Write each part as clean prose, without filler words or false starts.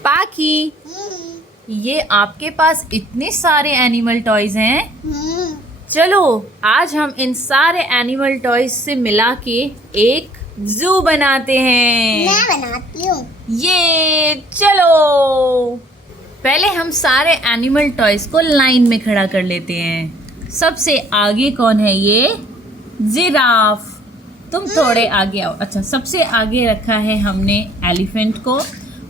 पाखी, ये आपके पास इतने सारे एनिमल टॉयज हैं। चलो आज हम इन सारे एनिमल टॉयज से मिला के एक जू बनाते हैं। मैं बनाती हूँ। ये चलो पहले हम सारे एनिमल टॉयज को लाइन में खड़ा कर लेते हैं। सबसे आगे कौन है? ये जिराफ। तुम थोड़े आगे आओ। अच्छा, सबसे आगे रखा है हमने एलिफेंट को,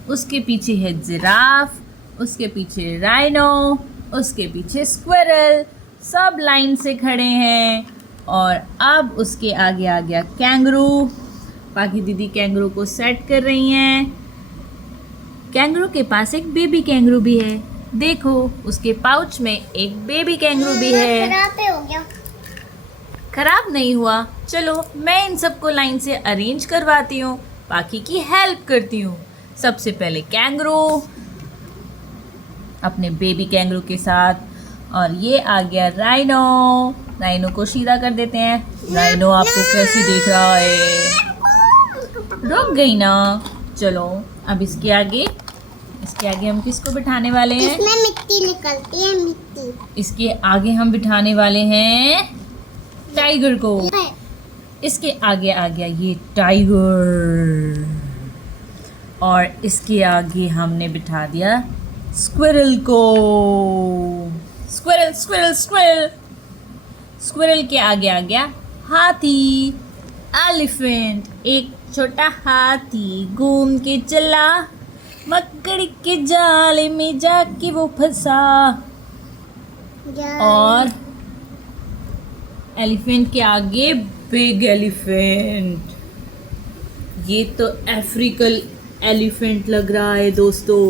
उसके पीछे है जिराफ, उसके पीछे राइनो, उसके पीछे स्क्विरल। सब लाइन से खड़े हैं। और अब उसके आगे आ गया कैंगरू। पाखी दीदी कैंगरू को सेट कर रही हैं। कैंगरू के पास एक बेबी कैंगरू भी है। देखो, उसके पाउच में एक बेबी कैंगरू भी है। खराब हो गया। खराब नहीं हुआ। चलो मैं इन सबको लाइन से अरेंज करवाती हूँ, पाखी की हेल्प करती हूँ। सबसे पहले कैंगरू अपने बेबी कैंगरू के साथ, और ये आ गया राइनो। राइनो को सीधा कर देते हैं। राइनो आपको कैसे देख रहा है? रुक गई ना। चलो अब इसके आगे हम किसको बिठाने वाले हैं? इसमें मिट्टी निकलती है, मिट्टी। इसके आगे हम बिठाने वाले हैं टाइगर को। इसके आगे आ गया ये टाइगर, और इसके आगे हमने बिठा दिया स्क्विरल को। Squirrel squirrel squirrel. स्क्विरल के आगे आ गया हाथी, एलिफेंट। एक छोटा हाथी घूम के चला, मकड़ी के जाले में जाके वो फंसा। और एलिफेंट के आगे बिग एलिफेंट। ये तो अफ्रीकन एलिफेंट लग रहा है दोस्तों,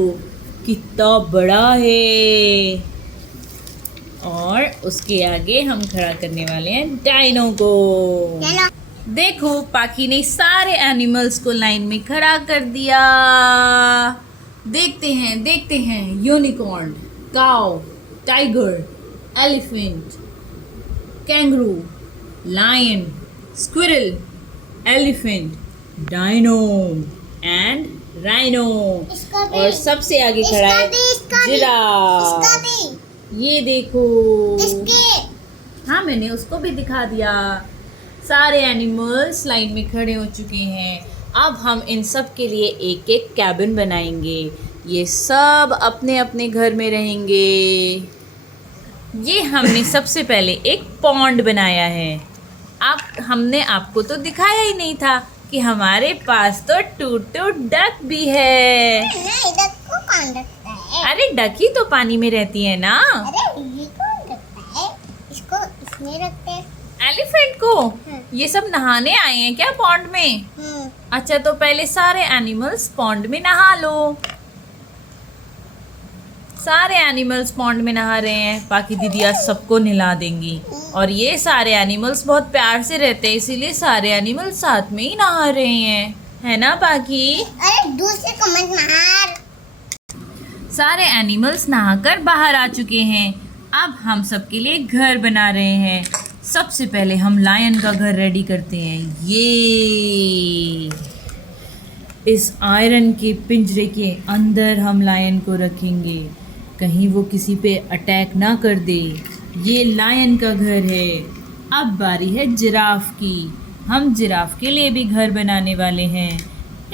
कितना बड़ा है। और उसके आगे हम खड़ा करने वाले हैं डायनो को। देखो, पाखी ने सारे एनिमल्स को लाइन में खड़ा कर दिया। देखते हैं unicorn, cow, tiger, elephant, kangaroo, lion, squirrel, elephant, dino and rhino. और सबसे आगे खड़ा है जिराफ। ये देखो, हाँ मैंने उसको भी दिखा दिया। सारे एनिमल्स लाइन में खड़े हो चुके हैं। अब हम इन सब के लिए एक एक कैबिन बनाएंगे। ये सब अपने अपने घर में रहेंगे। ये हमने सबसे पहले एक पॉन्ड बनाया है। अब हमने आपको तो दिखाया ही नहीं था कि हमारे पास तो टूटू डक भी है। डक को कौन रखता है? अरे डक ही तो पानी में रहती है ना। अरे ये कौन रखता है? इसको इसमें रखते हैं। एलिफेंट को। ये सब नहाने आए हैं क्या पॉन्ड में? अच्छा, तो पहले सारे एनिमल्स पॉन्ड में नहा लो। सारे एनिमल्स पॉन्ड में नहा रहे हैं। पाखी दीदी आज सबको नहला देंगी। और ये सारे एनिमल्स बहुत प्यार से रहते हैं, इसीलिए सारे एनिमल्स साथ में ही नहा रहे हैं, है ना पाखी? अरे दूसरे को मत मार। सारे एनिमल्स नहाकर बाहर आ चुके हैं। अब हम सबके लिए घर बना रहे हैं। सबसे पहले हम लायन का घर रेडी करते हैं। ये इस आयरन के पिंजरे के अंदर हम लायन को रखेंगे, कहीं वो किसी पे अटैक ना कर दे। ये लायन का घर है। अब बारी है जिराफ की। हम जिराफ के लिए भी घर बनाने वाले हैं।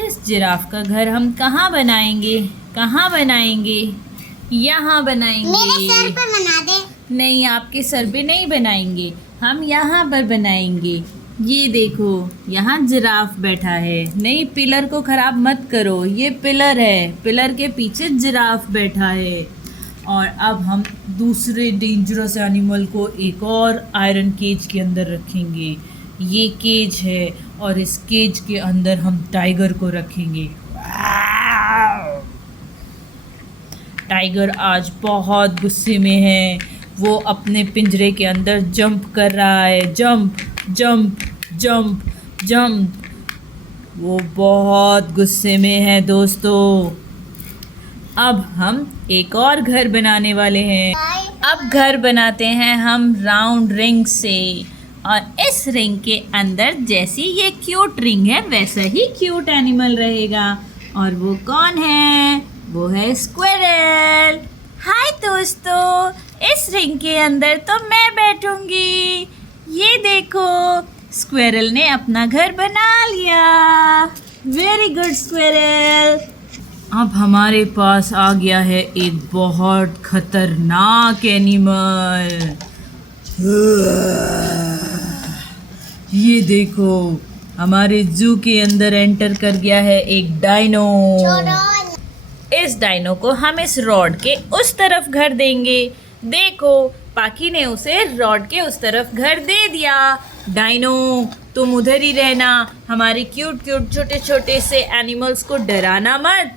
इस जिराफ का घर हम कहाँ बनाएंगे? कहाँ बनाएंगे? यहाँ बनाएंगे। मेरे सर पे बना दे। नहीं, आपके सर पे नहीं बनाएंगे, हम यहाँ पर बनाएंगे। ये देखो, यहाँ जिराफ बैठा है। नहीं, पिलर को खराब मत करो, ये पिलर है, पिलर के पीछे जिराफ बैठा है। और अब हम दूसरे डेंजरस एनिमल को एक और आयरन केज के अंदर रखेंगे। ये केज है, और इस केज के अंदर हम टाइगर को रखेंगे। टाइगर आज बहुत गुस्से में है। वो अपने पिंजरे के अंदर जंप कर रहा है। Jump jump jump jump. वो बहुत गुस्से में है दोस्तों। अब हम एक और घर बनाने वाले हैं। अब घर बनाते हैं हम राउंड रिंग से, और इस रिंग के अंदर जैसी ये क्यूट रिंग है वैसा ही क्यूट एनिमल रहेगा। और वो कौन है? वो है स्क्विरल। हाय दोस्तों, इस रिंग के अंदर तो मैं बैठूंगी। ये देखो, स्क्विरल ने अपना घर बना लिया। Very good squirrel. अब हमारे पास आ गया है एक बहुत खतरनाक एनिमल। ये देखो, हमारे जू के अंदर एंटर कर गया है एक डायनो। इस डायनो को हम इस रॉड के उस तरफ घर देंगे। देखो, पाकी ने उसे रॉड के उस तरफ घर दे दिया। डायनो, तुम उधर ही रहना, हमारे क्यूट क्यूट छोटे छोटे से एनिमल्स को डराना मत।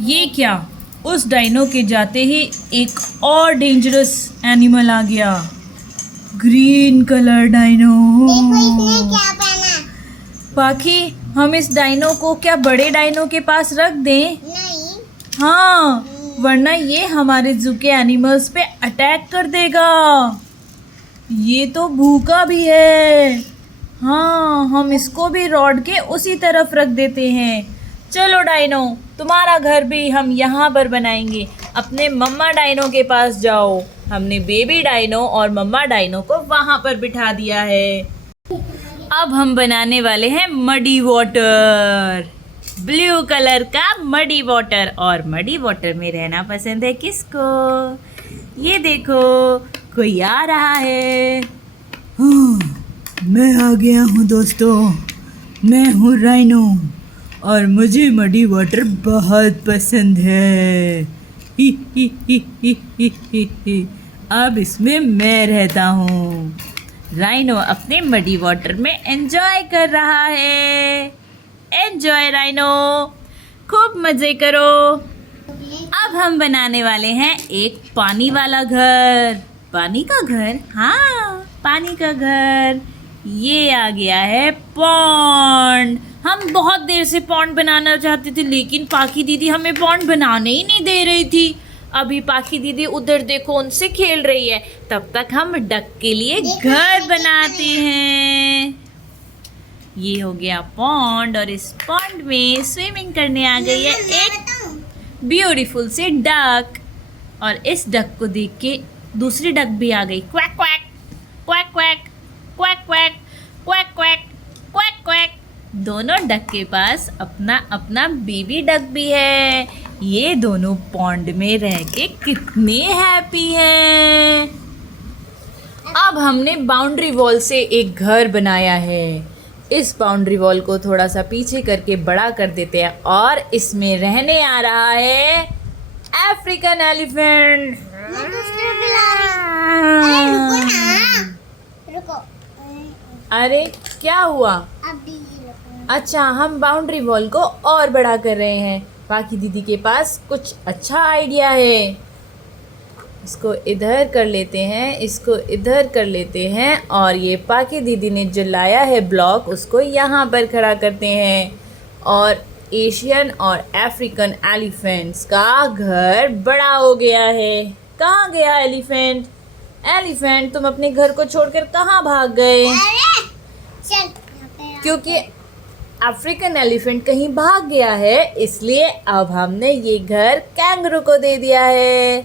ये क्या, उस डायनो के जाते ही एक और डेंजरस एनिमल आ गया। Green colour dino. देखो इसने क्या पहना। पाखी, हम इस डायनो को क्या बड़े डायनो के पास रख दें? नहीं। हाँ, वरना ये हमारे जू के एनिमल्स पे अटैक कर देगा। ये तो भूखा भी है। हाँ, हम इसको भी रॉड के उसी तरफ रख देते हैं। चलो डायनो, तुम्हारा घर भी हम यहाँ पर बनाएंगे। अपने मम्मा डायनो के पास जाओ। हमने बेबी डायनो और मम्मा डायनो को वहाँ पर बिठा दिया है। अब हम बनाने वाले हैं मडी वाटर। ब्लू कलर का मडी वाटर। और मडी वाटर में रहना पसंद है किसको? ये देखो, कोई आ रहा है। मैं आ गया हूँ दोस्तों। मैं हूँ राइनो और मुझे मडी वाटर बहुत पसंद है। ही ही ही ही ही ही ही। अब इसमें मैं रहता हूँ। राइनो अपने मडी वाटर में एंजॉय कर रहा है। एंजॉय राइनो, खूब मज़े करो। अब हम बनाने वाले हैं एक पानी वाला घर। पानी का घर? हाँ, पानी का घर। ये आ गया है पॉन्ड। हम बहुत देर से पॉन्ड बनाना चाहते थे, लेकिन पाखी दीदी हमें पॉन्ड बनाने ही नहीं दे रही थी। अभी पाखी दीदी उधर देखो, उनसे खेल रही है। तब तक हम डक के लिए घर बनाते हैं। ये हो गया पॉन्ड और इस पॉन्ड में स्विमिंग करने आ गई है एक ब्यूटीफुल सी डक। और इस डक को देख के दूसरी डक भी आ गई। Quack quack quack quack quack quack quack quack quack quack. दोनों डक के पास अपना अपना बेबी डक भी है। ये दोनों पॉन्ड में रह के कितने हैप्पी हैं। अब हमने बाउंड्री वॉल से एक घर बनाया है। इस बाउंड्री वॉल को थोड़ा सा पीछे करके बड़ा कर देते हैं और इसमें रहने आ रहा है अफ्रीकन एलिफेंट। रुको। अरे क्या हुआ? अभी अच्छा, हम बाउंड्री वॉल को और बड़ा कर रहे हैं। पाखी दीदी के पास कुछ अच्छा आइडिया है। इसको इधर कर लेते हैं, इसको इधर कर लेते हैं और ये पाखी दीदी ने जो लाया है ब्लॉक, उसको यहाँ पर खड़ा करते हैं। और एशियन और अफ्रीकन एलिफेंट्स का घर बड़ा हो गया है। कहाँ गया एलिफेंट? एलिफेंट, तुम अपने घर को छोड़कर कहाँ भाग गए? चल। क्योंकि अफ्रीकन एलिफेंट कहीं भाग गया है, इसलिए अब हमने ये घर कैंगरू को दे दिया है।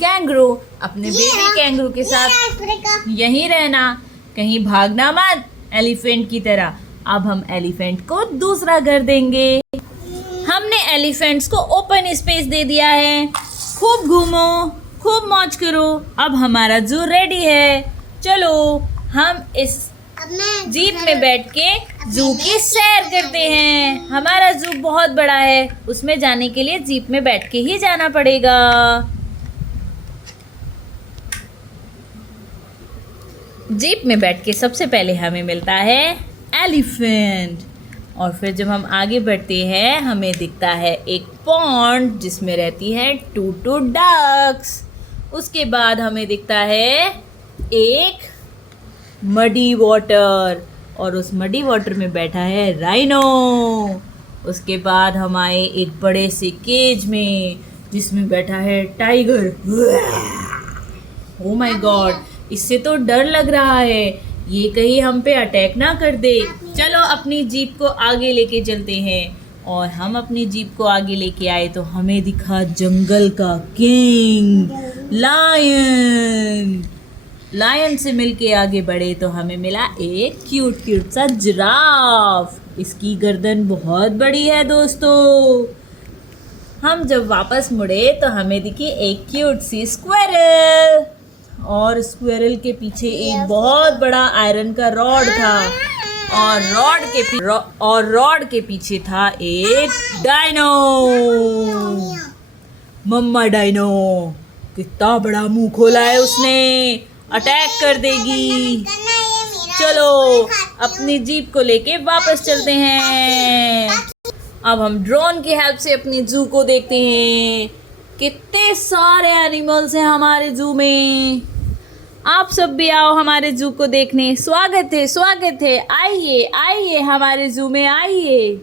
कैंगरू अपने बेबी कैंगरू के साथ यहीं रहना, कहीं भागना मत एलिफेंट की तरह। अब हम एलिफेंट को दूसरा घर देंगे। हमने एलिफेंट्स को ओपन स्पेस दे दिया है। खूब घूमो, खूब मौज करो। अब हमारा जू रेडी है। चलो हम इस जीप में बैठ के जू की सैर करते हैं। हमारा जू बहुत बड़ा है, उसमें जाने के लिए जीप में बैठ के ही जाना पड़ेगा। जीप में बैठ के सबसे पहले हमें मिलता है एलिफेंट। और फिर जब हम आगे बढ़ते हैं, हमें दिखता है एक पॉन्ड जिसमें रहती है टू डक्स। उसके बाद हमें दिखता है एक मडी वाटर और उस मडी वाटर में बैठा है राइनो। उसके बाद हम आए एक बड़े से केज में जिसमें बैठा है टाइगर। ओ माय गॉड, इससे तो डर लग रहा है, ये कहीं हम पे अटैक ना कर दे। चलो अपनी जीप को आगे लेके चलते हैं और हम अपनी जीप को आगे लेके आए तो हमें दिखा जंगल का किंग लायन। लायन से मिलके आगे बढ़े तो हमें मिला एक क्यूट क्यूट सा जिराफ। इसकी गर्दन बहुत बड़ी है दोस्तों। हम जब वापस मुड़े तो हमें दिखी एक क्यूट सी स्क्वेरल, और स्क्वेरल के पीछे एक बहुत बड़ा आयरन का रॉड था, और रॉड के पीछे था एक डायनो। मम्मा डायनो, कितना बड़ा मुंह खोला है उसने, अटैक कर देगी। चलो अपनी जीप को लेके वापस चलते हैं। अब हम ड्रोन की हेल्प से अपनी जू को देखते हैं। कितने सारे एनिमल्स हैं हमारे जू में। आप सब भी आओ हमारे जू को देखने। स्वागत है, आइए आइए हमारे जू में आइए।